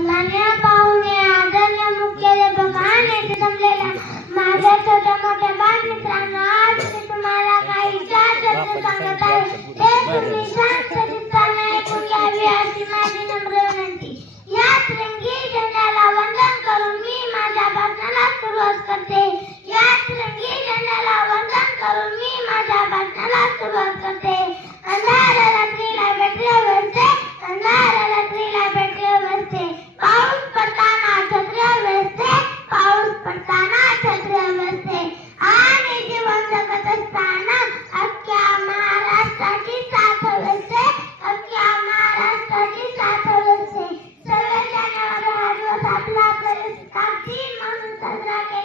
सन्मान्य पाहुणे आदरणीय मुख्याध्यापक येथे जमलेल्या माझ्या छोट्या मोठ्या बाल बालमित्रांनो आज मी तुम्हाला काही चार शब्द सांगत आहे. ते तुम्ही शांत चित्ताने ऐकून घ्यावी अशी माझी नम्र विनंती. या रंगी झेंड्याला वंदन करून मी माझ्या भाषणाला सुरुवात करते. या रंगी झेंड्याला वंदन करून मी माझ्या भाषणाला सुरुवात करते. Sandra